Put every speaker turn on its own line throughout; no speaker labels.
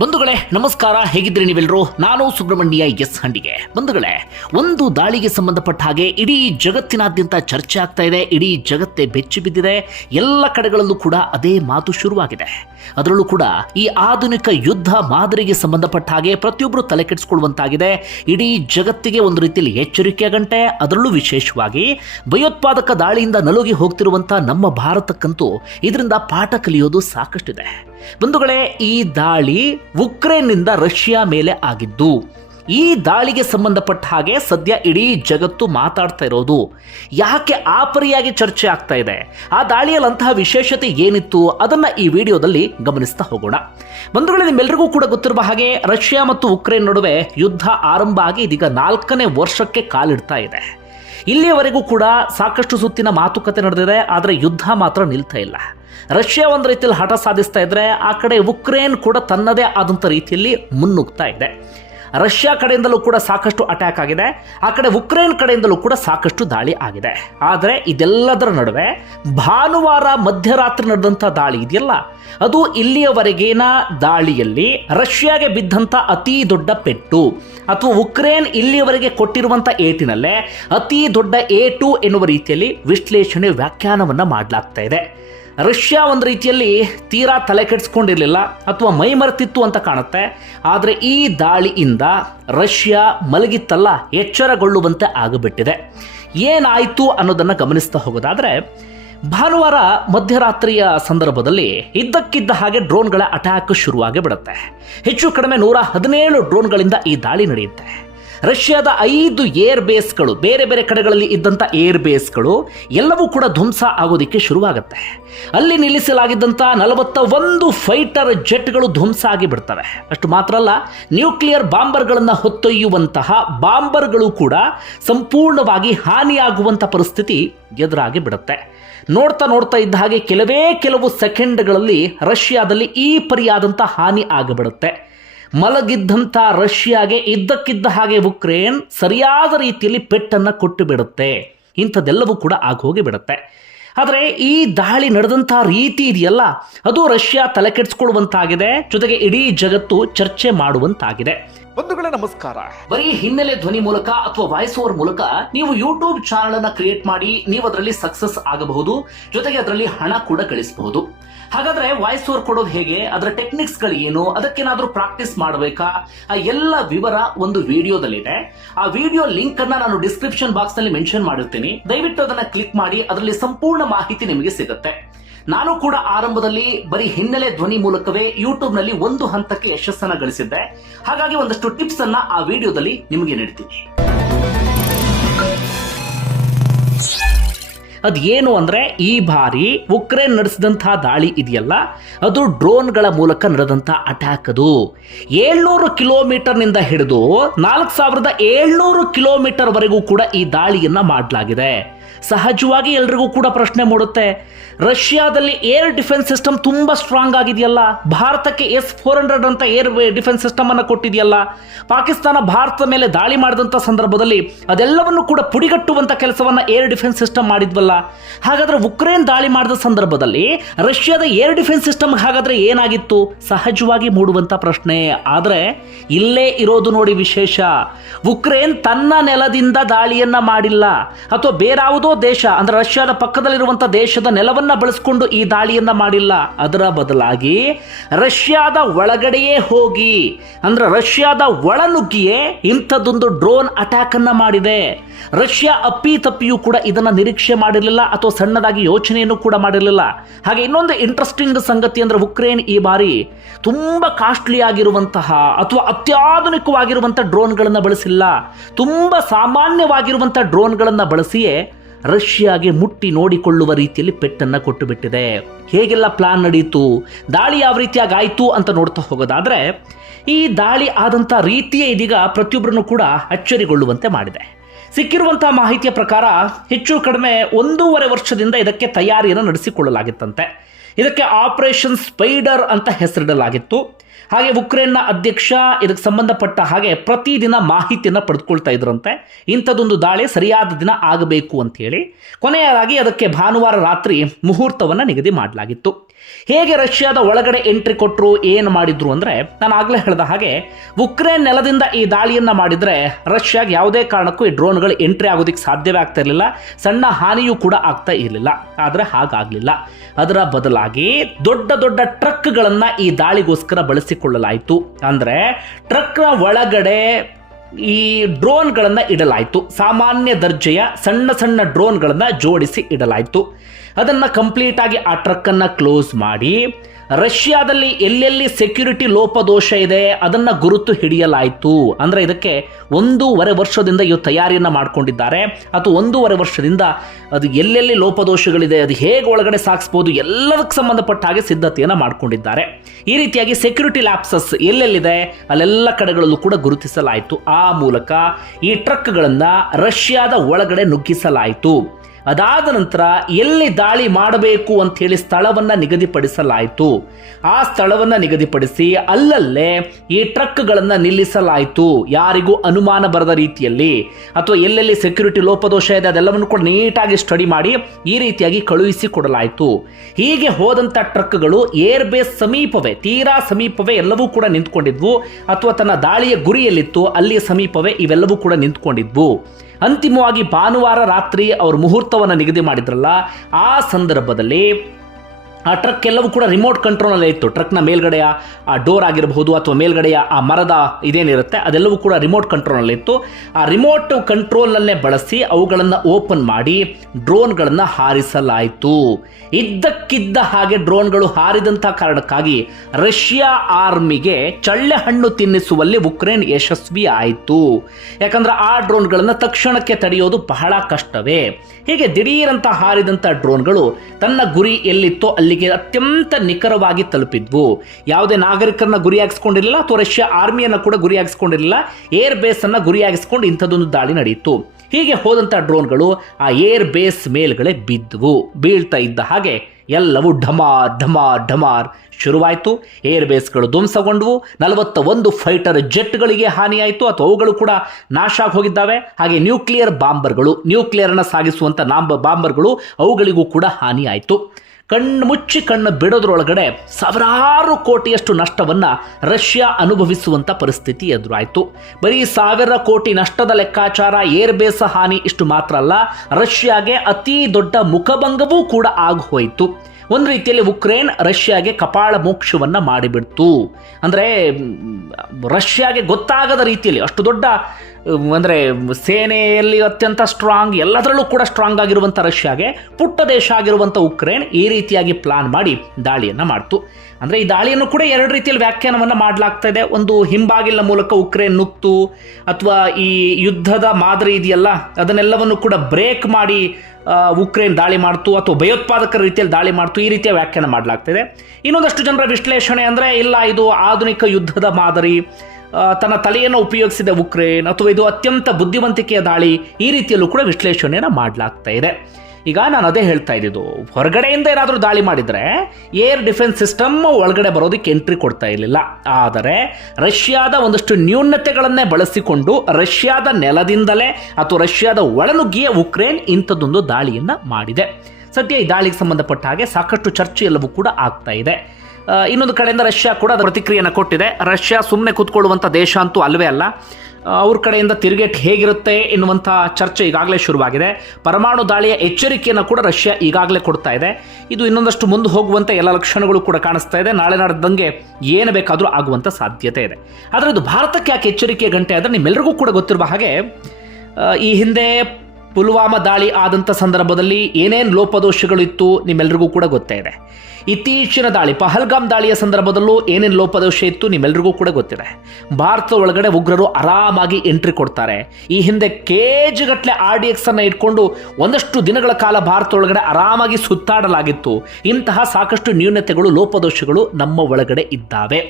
ಬಂಧುಗಳೇ, ನಮಸ್ಕಾರ. ಹೇಗಿದ್ರಿ ನೀವೆಲ್ಲರೂ ನಾನು ಸುಬ್ರಹ್ಮಣ್ಯ ಎಸ್ ಹಂಡಿಗೆ. ಬಂಧುಗಳೇ, ಒಂದು ದಾಳಿಗೆ ಸಂಬಂಧಪಟ್ಟ ಹಾಗೆ ಇಡೀ ಜಗತ್ತಿನಾದ್ಯಂತ ಚರ್ಚೆ ಆಗ್ತಾ ಇದೆ. ಇಡೀ ಜಗತ್ತೇ ಬೆಚ್ಚಿ ಬಿದ್ದಿದೆ. ಎಲ್ಲ ಕಡೆಗಳಲ್ಲೂ ಕೂಡ ಅದೇ ಮಾತು ಶುರುವಾಗಿದೆ. ಅದರಲ್ಲೂ ಕೂಡ ಈ ಆಧುನಿಕ ಯುದ್ಧ ಮಾದರಿಗೆ ಸಂಬಂಧಪಟ್ಟ ಹಾಗೆ ಪ್ರತಿಯೊಬ್ಬರು ತಲೆ ಕೆಡಿಸ್ಕೊಳ್ಳುವಂತಾಗಿದೆ. ಇಡೀ ಜಗತ್ತಿಗೆ ಒಂದು ರೀತಿಯಲ್ಲಿ ಎಚ್ಚರಿಕೆಯ ಗಂಟೆ. ಅದರಲ್ಲೂ ವಿಶೇಷವಾಗಿ ಭಯೋತ್ಪಾದಕ ದಾಳಿಯಿಂದ ನಲುಗಿ ಹೋಗ್ತಿರುವಂತಹ ನಮ್ಮ ಭಾರತಕ್ಕಂತೂ ಇದರಿಂದ ಪಾಠ ಕಲಿಯೋದು ಸಾಕಷ್ಟಿದೆ. ಬಂಧುಗಳೇ, ಈ ದಾಳಿ ಉಕ್ರೇನ್ನಿಂದ ರಷ್ಯಾ ಮೇಲೆ ಆಗಿದ್ದು, ಈ ದಾಳಿಗೆ ಸಂಬಂಧಪಟ್ಟ ಹಾಗೆ ಸದ್ಯ ಇಡೀ ಜಗತ್ತು ಮಾತಾಡ್ತಾ ಇರೋದು. ಯಾಕೆ ಆಪರಿಯಾಗಿ ಚರ್ಚೆ ಆಗ್ತಾ ಇದೆ? ಆ ದಾಳಿಯಲ್ಲಿ ಅಂತಹ ವಿಶೇಷತೆ ಏನಿತ್ತು? ಅದನ್ನ ಈ ವಿಡಿಯೋದಲ್ಲಿ ಗಮನಿಸ್ತಾ ಹೋಗೋಣ. ಬಂಧುಗಳೇ ನಿಮ್ಮೆಲ್ಲರಿಗೂ ಕೂಡ ಗೊತ್ತಿರುವ ಹಾಗೆ ರಷ್ಯಾ ಮತ್ತು ಉಕ್ರೇನ್ ನಡುವೆ ಯುದ್ಧ ಆರಂಭ ಆಗಿ ಇದೀಗ ನಾಲ್ಕನೇ ವರ್ಷಕ್ಕೆ ಕಾಲಿಡ್ತಾ ಇದೆ. ಇಲ್ಲಿಯವರೆಗೂ ಕೂಡ ಸಾಕಷ್ಟು ಸುತ್ತಿನ ಮಾತುಕತೆ ನಡೆದಿದೆ, ಆದರೆ ಯುದ್ಧ ಮಾತ್ರ ನಿಲ್ತಾ ಇಲ್ಲ. ರಷ್ಯಾ ಒಂದು ರೀತಿಯಲ್ಲಿ ಹಠ ಸಾಧಿಸ್ತಾ ಇದ್ರೆ ಆ ಕಡೆ ಉಕ್ರೇನ್ ಕೂಡ ತನ್ನದೇ ಆದಂಥ ರೀತಿಯಲ್ಲಿ ಮುನ್ನುಗ್ತಾ ಇದೆ. ರಷ್ಯಾ ಕಡೆಯಿಂದಲೂ ಕೂಡ ಸಾಕಷ್ಟು ಅಟ್ಯಾಕ್ ಆಗಿದೆ. ಆ ಕಡೆ ಉಕ್ರೇನ್ ಕಡೆಯಿಂದಲೂ ಕೂಡ ಸಾಕಷ್ಟು ದಾಳಿ ಆಗಿದೆ. ಆದರೆ ಇದೆಲ್ಲದರ ನಡುವೆ ಭಾನುವಾರ ಮಧ್ಯರಾತ್ರಿ ನಡೆದಂಥ ದಾಳಿ ಇದೆಯಲ್ಲ? ಅದು ಇಲ್ಲಿಯವರೆಗಿನ ದಾಳಿಯಲ್ಲಿ ರಷ್ಯಾಗೆ ಬಿದ್ದಂಥ ಅತಿ ದೊಡ್ಡ ಪೆಟ್ಟು ಅಥವಾ ಉಕ್ರೇನ್ ಇಲ್ಲಿಯವರೆಗೆ ಕೊಟ್ಟಿರುವಂಥ ಏಟಿನಲ್ಲೇ ಅತಿ ದೊಡ್ಡ ಏಟು ಎನ್ನುವ ರೀತಿಯಲ್ಲಿ ವಿಶ್ಲೇಷಣೆ ವ್ಯಾಖ್ಯಾನವನ್ನು ಮಾಡಲಾಗ್ತಾ ಇದೆ. ರಷ್ಯಾ ಒಂದು ರೀತಿಯಲ್ಲಿ ತೀರಾ ತಲೆ ಕೆಡಿಸ್ಕೊಂಡಿರಲಿಲ್ಲ ಅಥವಾ ಮೈ ಮರೆತಿತ್ತು ಅಂತ ಕಾಣುತ್ತೆ. ಆದರೆ ಈ ದಾಳಿಯಿಂದ ರಷ್ಯಾ ಮಲಗಿತ್ತಲ್ಲ, ಎಚ್ಚರಗೊಳ್ಳುವಂತೆ ಆಗಿಬಿಟ್ಟಿದೆ. ಏನಾಯಿತು ಅನ್ನೋದನ್ನು ಗಮನಿಸ್ತಾ ಹೋಗೋದಾದರೆ, ಭಾನುವಾರ ಮಧ್ಯರಾತ್ರಿಯ ಸಂದರ್ಭದಲ್ಲಿ ಇದ್ದಕ್ಕಿದ್ದ ಹಾಗೆ ಡ್ರೋನ್ಗಳ ಅಟ್ಯಾಕ್ ಶುರುವಾಗಿ ಬಿಡುತ್ತೆ ಹೆಚ್ಚು ಕಡಿಮೆ ನೂರ ಹದಿನೇಳು ಡ್ರೋನ್ಗಳಿಂದ ಈ ದಾಳಿ ನಡೆಯುತ್ತೆ. ರಷ್ಯಾದ ಐದು ಏರ್ ಬೇಸ್ಗಳು ಬೇರೆ ಬೇರೆ ಕಡೆಗಳಲ್ಲಿ ಇದ್ದಂಥ ಏರ್ ಬೇಸ್ಗಳು ಎಲ್ಲವೂ ಕೂಡ ಧ್ವಂಸ ಆಗೋದಕ್ಕೆ ಶುರುವಾಗುತ್ತೆ. ಅಲ್ಲಿ ನಿಲ್ಲಿಸಲಾಗಿದ್ದಂಥ ನಲವತ್ತ ಒಂದು ಫೈಟರ್ ಜೆಟ್ಗಳು ಧ್ವಂಸ ಆಗಿ ಬಿಡ್ತವೆ. ಅಷ್ಟು ಮಾತ್ರ ಅಲ್ಲ, ನ್ಯೂಕ್ಲಿಯರ್ ಬಾಂಬರ್ಗಳನ್ನು ಹೊತ್ತೊಯ್ಯುವಂತಹ ಬಾಂಬರ್ಗಳು ಕೂಡ ಸಂಪೂರ್ಣವಾಗಿ ಹಾನಿಯಾಗುವಂಥ ಪರಿಸ್ಥಿತಿ ಎದುರಾಗಿ ಬಿಡುತ್ತೆ. ನೋಡ್ತಾ ನೋಡ್ತಾ ಇದ್ದ ಹಾಗೆ ಕೆಲವೇ ಕೆಲವು ಸೆಕೆಂಡ್ಗಳಲ್ಲಿ ರಷ್ಯಾದಲ್ಲಿ ಈ ಪರಿಯಾದಂಥ ಹಾನಿ ಆಗಿಬಿಡುತ್ತೆ. ಮಲಗಿದ್ದಂಥ ರಷ್ಯಾಗೆ ಇದ್ದಕ್ಕಿದ್ದ ಹಾಗೆ ಉಕ್ರೇನ್ ಸರಿಯಾದ ರೀತಿಯಲ್ಲಿ ಪೆಟ್ಟನ್ನು ಕೊಟ್ಟು ಬಿಡುತ್ತೆ. ಇಂಥದ್ದೆಲ್ಲವೂ ಕೂಡ ಆಗೋಗಿ ಬಿಡುತ್ತೆ. ಆದರೆ ಈ ದಾಳಿ ನಡೆದಂಥ ರೀತಿ ಇದೆಯಲ್ಲ? ಅದು ರಷ್ಯಾ ತಲೆ ಕೆಡಿಸ್ಕೊಳ್ಳುವಂತಾಗಿದೆ. ಜೊತೆಗೆ ಇಡೀ ಜಗತ್ತು ಚರ್ಚೆ ಮಾಡುವಂತಾಗಿದೆ.
ಬಂಧುಗಳೇ, ನಮಸ್ಕಾರ.
ಬರೀ ಹಿನ್ನೆಲೆ ಧ್ವನಿ ಮೂಲಕ ಅಥವಾ ವಾಯ್ಸ್ ಓವರ್ ಮೂಲಕ ನೀವು ಯೂಟ್ಯೂಬ್ ಚಾನಲ್ ಅನ್ನ ಕ್ರಿಯೇಟ್ ಮಾಡಿ ನೀವು ಅದರಲ್ಲಿ ಸಕ್ಸಸ್ ಆಗಬಹುದು, ಜೊತೆಗೆ ಅದರಲ್ಲಿ ಹಣ ಕೂಡ ಗಳಿಸಬಹುದು. ಹಾಗಾದ್ರೆ ವಾಯ್ಸ್ ಓವರ್ ಕೊಡೋದು ಹೇಗೆ? ಅದರ ಟೆಕ್ನಿಕ್ಸ್ಗಳು ಏನು? ಅದಕ್ಕೇನಾದ್ರೂ ಪ್ರಾಕ್ಟೀಸ್ ಮಾಡಬೇಕಾ? ಆ ಎಲ್ಲ ವಿವರ ಒಂದು ವಿಡಿಯೋದಲ್ಲಿದೆ. ಆ ವಿಡಿಯೋ ಲಿಂಕ್ ಅನ್ನ ನಾನು ಡಿಸ್ಕ್ರಿಪ್ಷನ್ ಬಾಕ್ಸ್ನಲ್ಲಿ ಮೆನ್ಷನ್ ಮಾಡಿರ್ತೀನಿ. ದಯವಿಟ್ಟು ಅದನ್ನ ಕ್ಲಿಕ್ ಮಾಡಿ, ಅದರಲ್ಲಿ ಸಂಪೂರ್ಣ ಮಾಹಿತಿ ನಿಮಗೆ ಸಿಗುತ್ತೆ. ನಾನು ಕೂಡ ಆರಂಭದಲ್ಲಿ ಬರೀ ಹಿನ್ನೆಲೆ ಧ್ವನಿ ಮೂಲಕವೇ ಯೂಟ್ಯೂಬ್ನಲ್ಲಿ ಒಂದು ಹಂತಕ್ಕೆ ಯಶಸ್ಸನ್ನ ಗಳಿಸಿದ್ದೆ. ಹಾಗಾಗಿ ಒಂದಷ್ಟು ಟಿಪ್ಸ್ ಅನ್ನ ಆ ವಿಡಿಯೋದಲ್ಲಿ ನಿಮಗೆ ನೀಡ್ತೀನಿ. ಅದೇನು ಅಂದ್ರೆ ಈ ಬಾರಿ ಉಕ್ರೇನ್ ನಡೆಸಿದಂತಹ ದಾಳಿ ಇದೆಯಲ್ಲ? ಅದು ಡ್ರೋನ್ಗಳ ಮೂಲಕ ನಡೆದಂತ ಅಟ್ಯಾಕ್ ಅದು. ಏಳ್ನೂರು ಕಿಲೋಮೀಟರ್ನಿಂದ ಹಿಡಿದು ನಾಲ್ಕು ಸಾವಿರದ ಏಳ್ನೂರು ಕಿಲೋಮೀಟರ್ ವರೆಗೂ ಕೂಡ ಈ ದಾಳಿಯನ್ನ ಮಾಡಲಾಗಿದೆ. ಸಹಜವಾಗಿ ಎಲ್ರಿಗೂ ಕೂಡ ಪ್ರಶ್ನೆ ಮೂಡುತ್ತೆ. ರಷ್ಯಾದಲ್ಲಿ ಏರ್ ಡಿಫೆನ್ಸ್ ಸಿಸ್ಟಮ್ ತುಂಬಾ ಸ್ಟ್ರಾಂಗ್ ಆಗಿದೆಯಲ್ಲ? ಭಾರತಕ್ಕೆ ಎಸ್ ಫೋರ್ ಹಂಡ್ರೆಡ್ ಅಂತ ಏರ್ ಡಿಫೆನ್ಸ್ ಸಿಸ್ಟಮ್ ಅನ್ನು ಕೊಟ್ಟಿದೆಯಲ್ಲ? ಪಾಕಿಸ್ತಾನ ಭಾರತದ ಮೇಲೆ ದಾಳಿ ಮಾಡಿದಂಥ ಸಂದರ್ಭದಲ್ಲಿ ಅದೆಲ್ಲವನ್ನು ಕೂಡ ಪುಡಿಗಟ್ಟುವಂತ ಕೆಲಸವನ್ನ ಏರ್ ಡಿಫೆನ್ಸ್ ಸಿಸ್ಟಮ್ ಮಾಡಿದ್ವಲ್ಲ? ಹಾಗಾದ್ರೆ ಉಕ್ರೇನ್ ದಾಳಿ ಮಾಡಿದ ಸಂದರ್ಭದಲ್ಲಿ ರಷ್ಯಾದ ಏರ್ ಡಿಫೆನ್ಸ್ ಸಿಸ್ಟಮ್ ಹಾಗಾದ್ರೆ ಏನಾಗಿತ್ತು? ಸಹಜವಾಗಿ ಮೂಡುವಂತ ಪ್ರಶ್ನೆ. ಆದ್ರೆ ಇಲ್ಲೇ ಇರೋದು ನೋಡಿ ವಿಶೇಷ. ಉಕ್ರೇನ್ ತನ್ನ ನೆಲದಿಂದ ದಾಳಿಯನ್ನ ಮಾಡಿಲ್ಲ. ಅಥವಾ ಬೇರಾವುದೋ ದೇಶ, ಅಂದ್ರೆ ರಷ್ಯಾದ ಪಕ್ಕದಲ್ಲಿರುವಂತ ದೇಶದ ನೆಲವನ್ನ ಬಳಸಿಕೊಂಡು ಈ ದಾಳಿಯನ್ನ ಮಾಡಿಲ್ಲ. ಅದರ ಬದಲಾಗಿ ರಷ್ಯಾದ ಒಳಗಡೆಯೇ ಹೋಗಿ, ಅಂದ್ರೆ ರಷ್ಯಾದ ಒಳನುಗ್ಗಿಯೇ ಇಂಥದ್ದೊಂದು ಡ್ರೋನ್ ಅಟ್ಯಾಕ್ ಅನ್ನ ಮಾಡಿದೆ. ರಷ್ಯಾ ಅಪ್ಪಿ ತಪ್ಪಿಯೂ ಕೂಡ ಇದನ್ನ ನಿರೀಕ್ಷೆ ಮಾಡಿರಲಿಲ್ಲ, ಅಥವಾ ಸಣ್ಣದಾಗಿ ಯೋಚನೆಯನ್ನು ಕೂಡ ಮಾಡಿರಲಿಲ್ಲ. ಹಾಗೆ ಇನ್ನೊಂದು ಇಂಟ್ರೆಸ್ಟಿಂಗ್ ಸಂಗತಿ ಅಂದ್ರೆ ಉಕ್ರೇನ್ ಈ ಬಾರಿ ತುಂಬಾ ಕಾಸ್ಟ್ಲಿ ಆಗಿರುವಂತಹ ಅಥವಾ ಅತ್ಯಾಧುನಿಕವಾಗಿರುವಂತಹ ಡ್ರೋನ್ಗಳನ್ನು ಬಳಸಿಲ್ಲ. ತುಂಬಾ ಸಾಮಾನ್ಯವಾಗಿರುವಂತಹ ಡ್ರೋನ್ಗಳನ್ನು ಬಳಸಿಯೇ ರಷ್ಯಾಗೆ ಮುಟ್ಟಿ ನೋಡಿಕೊಳ್ಳುವ ರೀತಿಯಲ್ಲಿ ಪೆಟ್ಟನ್ನು ಕೊಟ್ಟು ಬಿಟ್ಟಿದೆ ಹೇಗೆಲ್ಲ ಪ್ಲಾನ್ ನಡೆಯಿತು ದಾಳಿ ಯಾವ ರೀತಿಯಾಗಿ ಆಯಿತು ಅಂತ ನೋಡ್ತಾ ಹೋಗೋದಾದರೆ, ಈ ದಾಳಿ ಆದಂಥ ರೀತಿಯೇ ಇದೀಗ ಪ್ರತಿಯೊಬ್ಬರನ್ನು ಕೂಡ ಅಚ್ಚರಿಗೊಳ್ಳುವಂತೆ ಮಾಡಿದೆ. ಸಿಕ್ಕಿರುವಂತಹ ಮಾಹಿತಿಯ ಪ್ರಕಾರ ಹೆಚ್ಚು ಕಡಿಮೆ ಒಂದೂವರೆ ವರ್ಷದಿಂದ ಇದಕ್ಕೆ ತಯಾರಿಯನ್ನು ನಡೆಸಿಕೊಳ್ಳಲಾಗಿತ್ತಂತೆ. ಇದಕ್ಕೆ ಆಪರೇಷನ್ ಸ್ಪೈಡರ್ ಅಂತ ಹೆಸರಿಡಲಾಗಿತ್ತು. ಹಾಗೆ ಉಕ್ರೇನ್ನ ಅಧ್ಯಕ್ಷ, ಇದಕ್ಕೆ ಸಂಬಂಧಪಟ್ಟ ಹಾಗೆ ಪ್ರತಿದಿನ ಮಾಹಿತಿಯನ್ನು ಪಡೆದುಕೊಳ್ತಾ ಇದ್ರಂತೆ. ಇಂಥದ್ದೊಂದು ದಾಳಿ ಸರಿಯಾದ ದಿನ ಆಗಬೇಕು ಅಂತ ಹೇಳಿ ಕೊನೆಯದಾಗಿ ಅದಕ್ಕೆ ಭಾನುವಾರ ರಾತ್ರಿ ಮುಹೂರ್ತವನ್ನು ನಿಗದಿ ಮಾಡಲಾಗಿತ್ತು. ಹೇಗೆ ರಷ್ಯಾದ ಒಳಗಡೆ ಎಂಟ್ರಿ ಕೊಟ್ಟರು ಏನು ಮಾಡಿದ್ರು ಅಂದರೆ, ನಾನು ಆಗಲೇ ಹೇಳಿದ ಹಾಗೆ ಉಕ್ರೇನ್ ನೆಲದಿಂದ ಈ ದಾಳಿಯನ್ನು ಮಾಡಿದರೆ ರಷ್ಯಾಗೆ ಯಾವುದೇ ಕಾರಣಕ್ಕೂ ಈ ಡ್ರೋನ್ಗಳು ಎಂಟ್ರಿ ಆಗೋದಕ್ಕೆ ಸಾಧ್ಯವೇ ಆಗ್ತಾ ಇರಲಿಲ್ಲ. ಸಣ್ಣ ಹಾನಿಯೂ ಕೂಡ ಆಗ್ತಾ ಇರಲಿಲ್ಲ. ಆದರೆ ಹಾಗಾಗಲಿಲ್ಲ. ಅದರ ಬದಲಾಗಿ ದೊಡ್ಡ ದೊಡ್ಡ ಟ್ರಕ್ಗಳನ್ನು ಈ ದಾಳಿಗೋಸ್ಕರ ಬಳಸಿಕೊಳ್ಳಲಾಯಿತು ಅಂದರೆ ಟ್ರಕ್ನ ಒಳಗಡೆ ಈ ಡ್ರೋನ್ಗಳನ್ನು ಇಡಲಾಯಿತು. ಸಾಮಾನ್ಯ ದರ್ಜೆಯ ಸಣ್ಣ ಸಣ್ಣ ಡ್ರೋನ್ಗಳನ್ನು ಜೋಡಿಸಿ ಇಡಲಾಯಿತು. ಅದನ್ನು ಕಂಪ್ಲೀಟಾಗಿ ಆ ಟ್ರಕ್ಕನ್ನು ಕ್ಲೋಸ್ ಮಾಡಿ, ರಷ್ಯಾದಲ್ಲಿ ಎಲ್ಲೆಲ್ಲಿ ಸೆಕ್ಯೂರಿಟಿ ಲೋಪದೋಷ ಇದೆ ಅದನ್ನು ಗುರುತು ಹಿಡಿಯಲಾಯಿತು. ಅಂದರೆ ಇದಕ್ಕೆ ಒಂದೂವರೆ ವರ್ಷದಿಂದ ಇವು ತಯಾರಿಯನ್ನು ಮಾಡಿಕೊಂಡಿದ್ದಾರೆ. ಅಥವಾ ಒಂದೂವರೆ ವರ್ಷದಿಂದ ಅದು ಎಲ್ಲೆಲ್ಲಿ ಲೋಪದೋಷಗಳಿದೆ, ಅದು ಹೇಗೆ ಒಳಗಡೆ ಸಾಗಿಸ್ಬೋದು ಎಲ್ಲದಕ್ಕೆ ಸಂಬಂಧಪಟ್ಟ ಹಾಗೆ ಸಿದ್ಧತೆಯನ್ನು ಮಾಡಿಕೊಂಡಿದ್ದಾರೆ. ಈ ರೀತಿಯಾಗಿ ಸೆಕ್ಯೂರಿಟಿ ಲ್ಯಾಪ್ಸಸ್ ಎಲ್ಲೆಲ್ಲಿದೆ, ಅಲ್ಲೆಲ್ಲ ಕಡೆಗಳಲ್ಲೂ ಕೂಡ ಗುರುತಿಸಲಾಯಿತು. ಆ ಮೂಲಕ ಈ ಟ್ರಕ್ಗಳನ್ನು ರಷ್ಯಾದ ಒಳಗಡೆ ನುಗ್ಗಿಸಲಾಯಿತು. ಅದಾದ ನಂತರ ಎಲ್ಲಿ ದಾಳಿ ಮಾಡಬೇಕು ಅಂತ ಹೇಳಿ ಸ್ಥಳವನ್ನು ನಿಗದಿಪಡಿಸಲಾಯಿತು. ಆ ಸ್ಥಳವನ್ನು ನಿಗದಿಪಡಿಸಿ ಅಲ್ಲಲ್ಲೇ ಈ ಟ್ರಕ್ಗಳನ್ನು ನಿಲ್ಲಿಸಲಾಯಿತು. ಯಾರಿಗೂ ಅನುಮಾನ ಬರದ ರೀತಿಯಲ್ಲಿ ಅಥವಾ ಎಲ್ಲೆಲ್ಲಿ ಸೆಕ್ಯೂರಿಟಿ ಲೋಪದೋಷ ಇದೆ ಅದೆಲ್ಲವನ್ನು ಕೂಡ ನೀಟಾಗಿ ಸ್ಟಡಿ ಮಾಡಿ ಈ ರೀತಿಯಾಗಿ ಕಳುಹಿಸಿ ಕೊಡಲಾಯಿತು. ಹೀಗೆ ಹೋದಂಥ ಟ್ರಕ್ಗಳು ಏರ್ ಬೇಸ್ ಸಮೀಪವೇ, ತೀರಾ ಸಮೀಪವೇ ಎಲ್ಲವೂ ಕೂಡ ನಿಂತ್ಕೊಂಡಿದ್ವು. ಅಥವಾ ತನ್ನ ದಾಳಿಯ ಗುರಿಯಲ್ಲಿತ್ತು, ಅಲ್ಲಿಯ ಸಮೀಪವೇ ಇವೆಲ್ಲವೂ ಕೂಡ ನಿಂತ್ಕೊಂಡಿದ್ವು. ಅಂತಿಮವಾಗಿ ಭಾನುವಾರ ರಾತ್ರಿ ಅವರು ಮುಹೂರ್ತವನ್ನು ನಿಗದಿ ಮಾಡಿದ್ರಲ್ಲ ಆ ಸಂದರ್ಭದಲ್ಲಿ ಆ ಟ್ರಕ್ ಎಲ್ಲವೂ ಕೂಡ ರಿಮೋಟ್ ಕಂಟ್ರೋಲಲ್ಲೇ ಇತ್ತು. ಟ್ರಕ್ನ ಮೇಲ್ಗಡೆಯ ಆ ಡೋರ್ ಆಗಿರಬಹುದು ಅಥವಾ ಮೇಲ್ಗಡೆಯ ಆ ಮರದ ಇದೇನಿರುತ್ತೆ, ಅದೆಲ್ಲವೂ ಕೂಡ ರಿಮೋಟ್ ಕಂಟ್ರೋಲಲ್ಲಿ ಇತ್ತು. ಆ ರಿಮೋಟ್ ಕಂಟ್ರೋಲನ್ನೇ ಬಳಸಿ ಅವುಗಳನ್ನು ಓಪನ್ ಮಾಡಿ ಡ್ರೋನ್ಗಳನ್ನು ಹಾರಿಸಲಾಯಿತು. ಇದ್ದಕ್ಕಿದ್ದ ಹಾಗೆ ಡ್ರೋನ್ಗಳು ಹಾರಿದಂಥ ಕಾರಣಕ್ಕಾಗಿ ರಷ್ಯಾ ಆರ್ಮಿಗೆ ಚಳ್ಳೆ ಹಣ್ಣು ತಿನ್ನಿಸುವಲ್ಲಿ ಉಕ್ರೇನ್ ಯಶಸ್ವಿ ಆಯಿತು. ಯಾಕಂದ್ರೆ ಆ ಡ್ರೋನ್ಗಳನ್ನು ತಕ್ಷಣಕ್ಕೆ ತಡೆಯೋದು ಬಹಳ ಕಷ್ಟವೇ. ಹೀಗೆ ದಿಢೀರಂತ ಹಾರಿದಂಥ ಡ್ರೋನ್ಗಳು ತನ್ನ ಗುರಿ ಎಲ್ಲಿತ್ತೋ ಅಲ್ಲಿಗೆ ಅತ್ಯಂತ ನಿಖರವಾಗಿ ತಲುಪಿದ್ವು. ಯಾವುದೇ ನಾಗರಿಕರನ್ನ ಗುರಿಯಾಗಿಸ್ಕೊಂಡಿರಲಿಲ್ಲ ಅಥವಾ ರಷ್ಯಾ ಆರ್ಮಿಯನ್ನು ಕೂಡ ಗುರಿಯಾಗಿಸ್ಕೊಂಡಿರಲಿಲ್ಲ. ಏರ್ ಬೇಸ್ ಅನ್ನ ಗುರಿಯಾಗಿಸ್ಕೊಂಡು ಇಂಥದ್ದೊಂದು ದಾಳಿ ನಡೆಯಿತು ಹೀಗೆ ಹೋದಂಥ ಡ್ರೋನ್ಗಳು ಆ ಏರ್ ಬೇಸ್ ಮೇಲ್ಗಳೇ ಬಿದ್ದವು ಬೀಳ್ತಾ ಇದ್ದ ಹಾಗೆ ಎಲ್ಲವೂ ಢಮಾರ್ ಢಮಾರ್ ಢಮಾರ್ ಶುರುವಾಯಿತು. ಏರ್ ಬೇಸ್ಗಳು ಧ್ವಂಸಗೊಂಡವು. ನಲವತ್ತ ಒಂದು ಫೈಟರ್ ಜೆಟ್ಗಳಿಗೆ ಹಾನಿಯಾಯಿತು. ಅಥವಾ ಅವುಗಳು ಕೂಡ ನಾಶ ಆಗಿ ಹೋಗಿದ್ದಾವೆ ಹಾಗೆ ನ್ಯೂಕ್ಲಿಯರ್ ಬಾಂಬರ್ಗಳು ನ್ಯೂಕ್ಲಿಯರ್ನ ಸಾಗಿಸುವಂಥ ನಾಂಬ ಬಾಂಬರ್ಗಳು ಅವುಗಳಿಗೂ ಕೂಡ ಹಾನಿಯಾಯಿತು. ಕಣ್ಣು ಮುಚ್ಚಿ ಕಣ್ಣು ಬಿಡೋದ್ರೊಳಗಡೆ ಸಾವಿರಾರು ಕೋಟಿಯಷ್ಟು ನಷ್ಟವನ್ನು ರಷ್ಯಾ ಅನುಭವಿಸುವಂಥ ಪರಿಸ್ಥಿತಿ ಎದುರಾಯಿತು. ಬರೀ ಸಾವಿರ ಕೋಟಿ ನಷ್ಟದ ಲೆಕ್ಕಾಚಾರ ಏರ್ಬೇಸ ಹಾನಿ ಇಷ್ಟು ಮಾತ್ರ ಅಲ್ಲ, ರಷ್ಯಾಗೆ ಅತಿ ದೊಡ್ಡ ಮುಖಭಂಗವೂ ಕೂಡ ಆಗಿ ಹೋಯಿತು. ಒಂದು ರೀತಿಯಲ್ಲಿ ಉಕ್ರೇನ್ ರಷ್ಯಾಗೆ ಕಪಾಳ ಮೋಕ್ಷವನ್ನು ಮಾಡಿಬಿಡ್ತು. ಅಂದರೆ ರಷ್ಯಾಗೆ ಗೊತ್ತಾಗದ ರೀತಿಯಲ್ಲಿ, ಅಷ್ಟು ದೊಡ್ಡ ಅಂದರೆ, ಸೇನೆಯಲ್ಲಿ ಅತ್ಯಂತ ಸ್ಟ್ರಾಂಗ್ ಎಲ್ಲದರಲ್ಲೂ ಕೂಡ ಸ್ಟ್ರಾಂಗ್ ಆಗಿರುವಂಥ ರಷ್ಯಾಗೆ ಪುಟ್ಟ ದೇಶ ಆಗಿರುವಂಥ ಉಕ್ರೇನ್ ಈ ರೀತಿಯಾಗಿ ಪ್ಲಾನ್ ಮಾಡಿ ದಾಳಿಯನ್ನು ಮಾಡ್ತು. ಅಂದರೆ, ಈ ದಾಳಿಯನ್ನು ಕೂಡ ಎರಡು ರೀತಿಯಲ್ಲಿ ವ್ಯಾಖ್ಯಾನವನ್ನು ಮಾಡಲಾಗ್ತಾ ಇದೆ ಒಂದು ಹಿಂಬಾಗಿಲಿನ ಮೂಲಕ ಉಕ್ರೇನ್ ನುಗ್ತು, ಅಥವಾ ಈ ಯುದ್ಧದ ಮಾದರಿ ಇದೆಯಲ್ಲ, ಅದನ್ನೆಲ್ಲವನ್ನು ಕೂಡ ಬ್ರೇಕ್ ಮಾಡಿ ಉಕ್ರೇನ್ ದಾಳಿ ಮಾಡ್ತು ಅಥವಾ ಭಯೋತ್ಪಾದಕರ ರೀತಿಯಲ್ಲಿ ದಾಳಿ ಮಾಡ್ತು, ಈ ರೀತಿಯ ವ್ಯಾಖ್ಯಾನ ಮಾಡಲಾಗ್ತಿದೆ. ಇನ್ನೊಂದಷ್ಟು ಜನರ ವಿಶ್ಲೇಷಣೆ ಅಂದರೆ, ಇಲ್ಲ, ಇದು ಆಧುನಿಕ ಯುದ್ಧದ ಮಾದರಿ ತನ್ನ ತಲೆಯನ್ನು ಉಪಯೋಗಿಸಿದ ಉಕ್ರೇನ್, ಅಥವಾ ಇದು ಅತ್ಯಂತ ಬುದ್ಧಿವಂತಿಕೆಯ ದಾಳಿ, ಈ ರೀತಿಯಲ್ಲೂ ಕೂಡ ವಿಶ್ಲೇಷಣೆಯನ್ನು ಮಾಡಲಾಗ್ತಾ ಇದೆ. ಈಗ ನಾನು ಅದೇ ಹೇಳ್ತಾ ಇದ್ದಿದ್ದು, ಹೊರಗಡೆಯಿಂದ ಏನಾದರೂ ದಾಳಿ ಮಾಡಿದರೆ ಏರ್ ಡಿಫೆನ್ಸ್ ಸಿಸ್ಟಮ್ ಒಳಗಡೆ ಬರೋದಕ್ಕೆ ಎಂಟ್ರಿ ಕೊಡ್ತಾ ಇರಲಿಲ್ಲ. ಆದರೆ ರಷ್ಯಾದ ಒಂದಷ್ಟು ನ್ಯೂನತೆಗಳನ್ನೇ ಬಳಸಿಕೊಂಡು ರಷ್ಯಾದ ನೆಲದಿಂದಲೇ ಅಥವಾ ರಷ್ಯಾದ ಒಳನುಗ್ಗಿಯ ಉಕ್ರೇನ್ ಇಂಥದ್ದೊಂದು ದಾಳಿಯನ್ನು ಮಾಡಿದೆ. ಸದ್ಯ ಈ ದಾಳಿಗೆ ಸಂಬಂಧಪಟ್ಟ ಹಾಗೆ ಸಾಕಷ್ಟು ಚರ್ಚೆ ಎಲ್ಲವೂ ಕೂಡ ಆಗ್ತಾ ಇದೆ. ಇನ್ನೊಂದು ಕಡೆಯಿಂದ ರಷ್ಯಾ ಕೂಡ ಪ್ರತಿಕ್ರಿಯೆಯನ್ನು ಕೊಟ್ಟಿದೆ. ರಷ್ಯಾ ಸುಮ್ಮನೆ ಕೂತ್ಕೊಳ್ಳುವಂಥ ದೇಶ ಅಂತೂ ಅಲ್ಲವೇ ಅಲ್ಲ. ಅವ್ರ ಕಡೆಯಿಂದ ತಿರುಗೇಟ್ ಹೇಗಿರುತ್ತೆ ಎನ್ನುವಂಥ ಚರ್ಚೆ ಈಗಾಗಲೇ ಶುರುವಾಗಿದೆ. ಪರಮಾಣು ದಾಳಿಯ ಎಚ್ಚರಿಕೆಯನ್ನು ಕೂಡ ರಷ್ಯಾ ಈಗಾಗಲೇ ಕೊಡ್ತಾ ಇದೆ. ಇದು ಇನ್ನೊಂದಷ್ಟು ಮುಂದೆ ಹೋಗುವಂಥ ಎಲ್ಲ ಲಕ್ಷಣಗಳು ಕೂಡ ಕಾಣಿಸ್ತಾ ಇದೆ. ನಾಳೆ ನಾಡ್ದಂಗೆ ಏನು ಬೇಕಾದರೂ ಆಗುವಂಥ ಸಾಧ್ಯತೆ ಇದೆ. ಆದರೆ ಇದು ಭಾರತಕ್ಕೆ ಯಾಕೆ ಎಚ್ಚರಿಕೆಯ ಗಂಟೆ ಆದರೆ ನಿಮ್ಮೆಲ್ಲರಿಗೂ ಕೂಡ ಗೊತ್ತಿರುವ ಹಾಗೆ ಈ ಹಿಂದೆ ಪುಲ್ವಾಮಾ ದಾಳಿ ಆದಂಥ ಸಂದರ್ಭದಲ್ಲಿ ಏನೇನು ಲೋಪದೋಷಗಳು ಇತ್ತು ನಿಮ್ಮೆಲ್ರಿಗೂ ಕೂಡ ಗೊತ್ತೇ ಇದೆ. ಇತ್ತೀಚಿನ ದಾಳಿ, ಪಹಲ್ಗಾಮ್ ದಾಳಿಯ ಸಂದರ್ಭದಲ್ಲೂ ಏನೇನು ಲೋಪದೋಷ ಇತ್ತು ನಿಮ್ಮೆಲ್ರಿಗೂ ಕೂಡ ಗೊತ್ತಿದೆ. ಭಾರತದ ಒಳಗಡೆ ಉಗ್ರರು ಆರಾಮಾಗಿ ಎಂಟ್ರಿ ಕೊಡ್ತಾರೆ. ಈ ಹಿಂದೆ ಗಟ್ಟಲೆ ಆರ್ ಡಿ ಎಕ್ಸ್ ಅನ್ನ ಇಟ್ಕೊಂಡು ಒಂದಷ್ಟು ದಿನಗಳ ಕಾಲ ಭಾರತ ಒಳಗಡೆ ಆರಾಮಾಗಿ ಸುತ್ತಾಡಲಾಗಿತ್ತು. ಇಂತಹ ಸಾಕಷ್ಟು ನ್ಯೂನತೆಗಳು, ಲೋಪದೋಷಗಳು ನಮ್ಮ ಒಳಗಡೆ ಇದ್ದಾವೆ.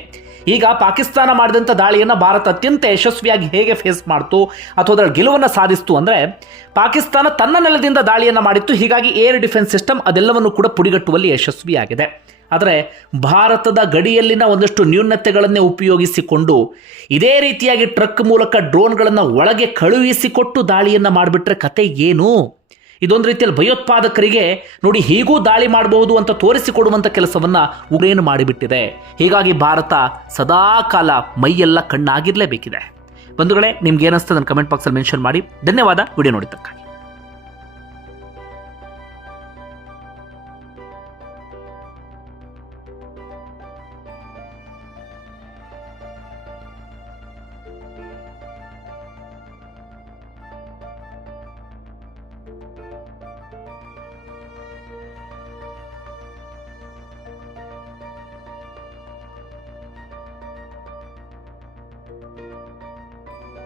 ಈಗ ಪಾಕಿಸ್ತಾನ ಮಾಡಿದಂಥ ದಾಳಿಯನ್ನು ಭಾರತ ಅತ್ಯಂತ ಯಶಸ್ವಿಯಾಗಿ ಹೇಗೆ ಫೇಸ್ ಮಾಡ್ತು ಅಥವಾ ಅದರ ಗೆಲುವನ್ನು ಸಾಧಿಸ್ತು ಅಂದರೆ ಪಾಕಿಸ್ತಾನ ತನ್ನ ನೆಲದಿಂದ ದಾಳಿಯನ್ನು ಮಾಡಿತ್ತು. ಹೀಗಾಗಿ ಏರ್ ಡಿಫೆನ್ಸ್ ಸಿಸ್ಟಮ್ ಅದೆಲ್ಲವನ್ನು ಕೂಡ ಪುಡಿಗಟ್ಟುವಲ್ಲಿ ಯಶಸ್ವಿಯಾಗಿದೆ. ಆದರೆ ಭಾರತದ ಗಡಿಯಲ್ಲಿನ ಒಂದಷ್ಟು ನ್ಯೂನತೆಗಳನ್ನೇ ಉಪಯೋಗಿಸಿಕೊಂಡು ಇದೇ ರೀತಿಯಾಗಿ ಟ್ರಕ್ ಮೂಲಕ ಡ್ರೋನ್ಗಳನ್ನು ಒಳಗೆ ಕಳುಹಿಸಿಕೊಟ್ಟು ದಾಳಿಯನ್ನು ಮಾಡಿಬಿಟ್ರೆ ಕತೆ ಏನು? ಇದೊಂದು ರೀತಿಯಲ್ಲಿ ಭಯೋತ್ಪಾದಕರಿಗೆ ನೋಡಿ ಹೀಗೂ ದಾಳಿ ಮಾಡಬಹುದು ಅಂತ ತೋರಿಸಿಕೊಡುವಂಥ ಕೆಲಸವನ್ನ ಉಗ್ರೇನು ಮಾಡಿಬಿಟ್ಟಿದೆ. ಹೀಗಾಗಿ ಭಾರತ ಸದಾ ಕಾಲ ಮೈಯೆಲ್ಲ ಕಣ್ಣಾಗಿರ್ಲೇಬೇಕಿದೆ. ಬಂಧುಗಳೇ, ನಿಮ್ಗೆ ಏನಿಸ್ತದೆ ನನ್ನ ಕಮೆಂಟ್ ಬಾಕ್ಸಲ್ಲಿ ಮೆನ್ಷನ್ ಮಾಡಿ. ಧನ್ಯವಾದ. ವಿಡಿಯೋ ನೋಡಿದ್ದಕ್ಕಾಗಿ.